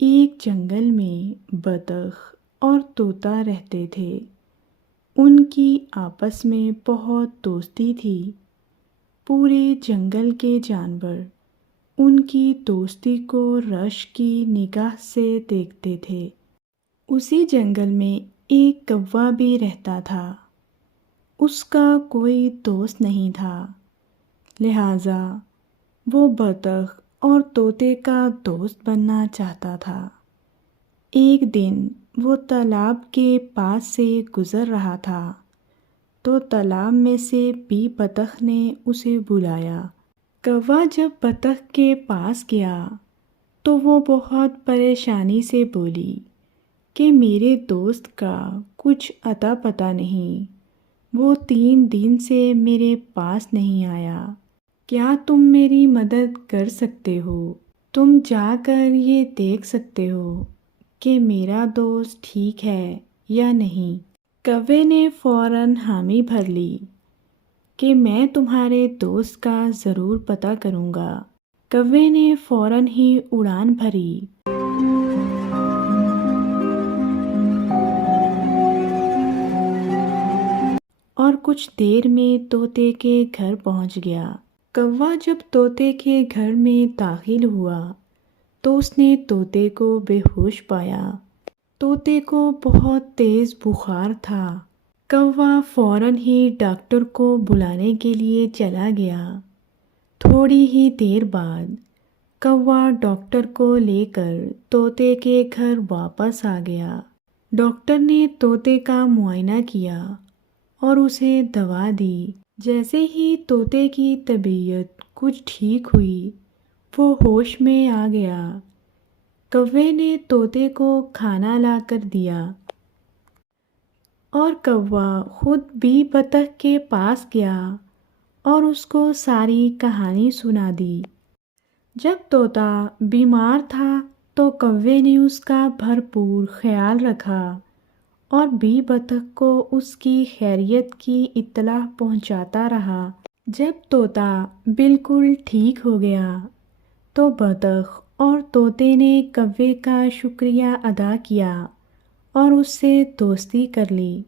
ایک جنگل میں بطخ اور طوطا رہتے تھے۔ ان کی آپس میں بہت دوستی تھی۔ پورے جنگل کے جانور ان کی دوستی کو رشک کی نگاہ سے دیکھتے تھے۔ اسی جنگل میں ایک کوا بھی رہتا تھا۔ اس کا کوئی دوست نہیں تھا، لہٰذا وہ بطخ اور طوطے کا دوست بننا چاہتا تھا۔ ایک دن وہ تالاب کے پاس سے گزر رہا تھا تو تالاب میں سے بی بطخ نے اسے بلایا۔ کوا جب بطخ کے پاس گیا تو وہ بہت پریشانی سے بولی کہ میرے دوست کا کچھ اتا پتہ نہیں، وہ 3 دن سے میرے پاس نہیں آیا۔ کیا تم میری مدد کر سکتے ہو؟ تم جا کر یہ دیکھ سکتے ہو کہ میرا دوست ٹھیک ہے یا نہیں؟ کوے نے فوراً حامی بھر لی کہ میں تمہارے دوست کا ضرور پتہ کروں گا۔ کوے نے فوراً ہی اڑان بھری اور کچھ دیر میں طوطے کے گھر پہنچ گیا۔ کوا جب طوطے کے گھر میں داخل ہوا تو اس نے طوطے کو بے ہوش پایا۔ طوطے کو بہت تیز بخار تھا۔ کوا فوراً ہی ڈاکٹر کو بلانے کے لیے چلا گیا۔ تھوڑی ہی دیر بعد کوا ڈاکٹر کو لے کر طوطے کے گھر واپس آ گیا۔ ڈاکٹر نے طوطے کا معائنہ کیا اور اسے دوا دی۔ جیسے ہی طوطے کی طبیعت کچھ ٹھیک ہوئی، وہ ہوش میں آ گیا۔ کوے نے طوطے کو کھانا لا کر دیا اور کوا خود بی بطخ کے پاس گیا اور اس کو ساری کہانی سنا دی۔ جب طوطا بیمار تھا تو کوے نے اس کا بھرپور خیال رکھا اور بی بطخ کو اس کی خیریت کی اطلاع پہنچاتا رہا۔ جب طوطا بالکل ٹھیک ہو گیا تو بطخ اور طوطے نے کوے کا شکریہ ادا کیا اور اس سے دوستی کر لی۔